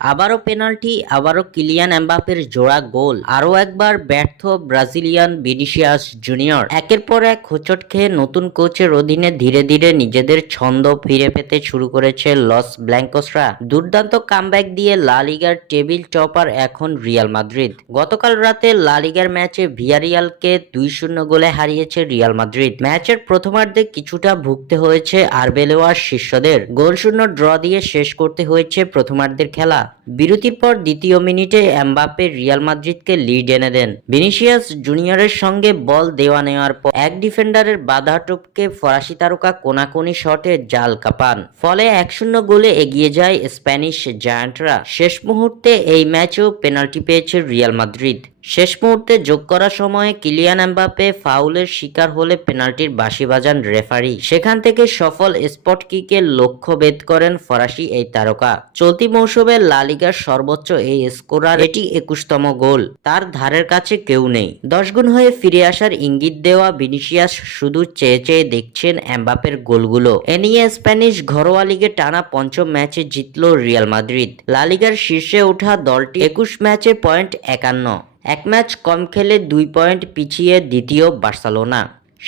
আবারও পেনাল্টি, আবারও কিলিয়ান এমবাপ্পের জোড়া গোল, আরও একবার ব্যর্থ ব্রাজিলিয়ান ভিনিসিয়াস জুনিয়র। একের পর এক হোঁচট খেয়ে নতুন কোচের অধীনে ধীরে ধীরে নিজেদের ছন্দ ফিরে পেতে শুরু করেছে লস ব্ল্যাঙ্কোসরা। দুর্দান্ত কামব্যাক দিয়ে লা লিগার টেবিল টপার এখন রিয়াল মাদ্রিদ। গতকাল রাতে লা লিগার ম্যাচে ভিয়ারিয়ালকে 2-0 গোলে হারিয়েছে রিয়াল মাদ্রিদ। ম্যাচের প্রথমার্ধে কিছুটা ভুগতে হয়েছে আরবেলোয়ার শিষ্যদের। গোলশূন্য ড্র দিয়ে শেষ করতে হয়েছে প্রথমার্ধের খেলা। বিরতির পর দ্বিতীয় মিনিটে এমবাপ্পে রিয়াল মাদ্রিদকে লিড এনে দেন। ভিনিসিয়াস জুনিয়রের সঙ্গে বল দেওয়া নেওয়ার পর এক ডিফেন্ডারের বাধা টপকে ফরাসি তারকা কোনাকুনি শটে জাল কাপান। ফলে 1-0 গোলে এগিয়ে যায় স্প্যানিশ জায়ান্টরা। শেষ মুহূর্তে এই ম্যাচেও পেনাল্টি পেয়েছে রিয়াল মাদ্রিদ। শেষ মুহূর্তে যোগ করা সময়ে কিলিয়ান এমবাপ্পে ফাউলের শিকার হলে পেনাল্টির বাঁশি বাজান রেফারি। সেখান থেকে সফল স্পট কিকে লক্ষ্য ভেদ করেন ফরাসি এই তারকা। চলতি মৌসুমে লা লিগার সর্বোচ্চ এই স্কোরার এটি 21তম গোল। তার ধারের কাছে কেউ নেই। 10 গুণ হয়ে ফিরে আসার ইঙ্গিত দেওয়া ভিনিসিয়াস শুধু চেয়ে চেয়ে দেখছেন এমবাপ্পের গোলগুলো। এ নিয়ে স্প্যানিশ ঘরোয়া লিগে টানা পঞ্চম ম্যাচে জিতল রিয়াল মাদ্রিদ। লা লিগার শীর্ষে ওঠা দলটি 21 ম্যাচে পয়েন্ট 51, এক ম্যাচ কম খেলে 2 পয়েন্ট পিছিয়ে দ্বিতীয় বার্সেলোনা।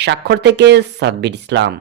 স্বাক্ষর থেকে সাব্বির ইসলাম।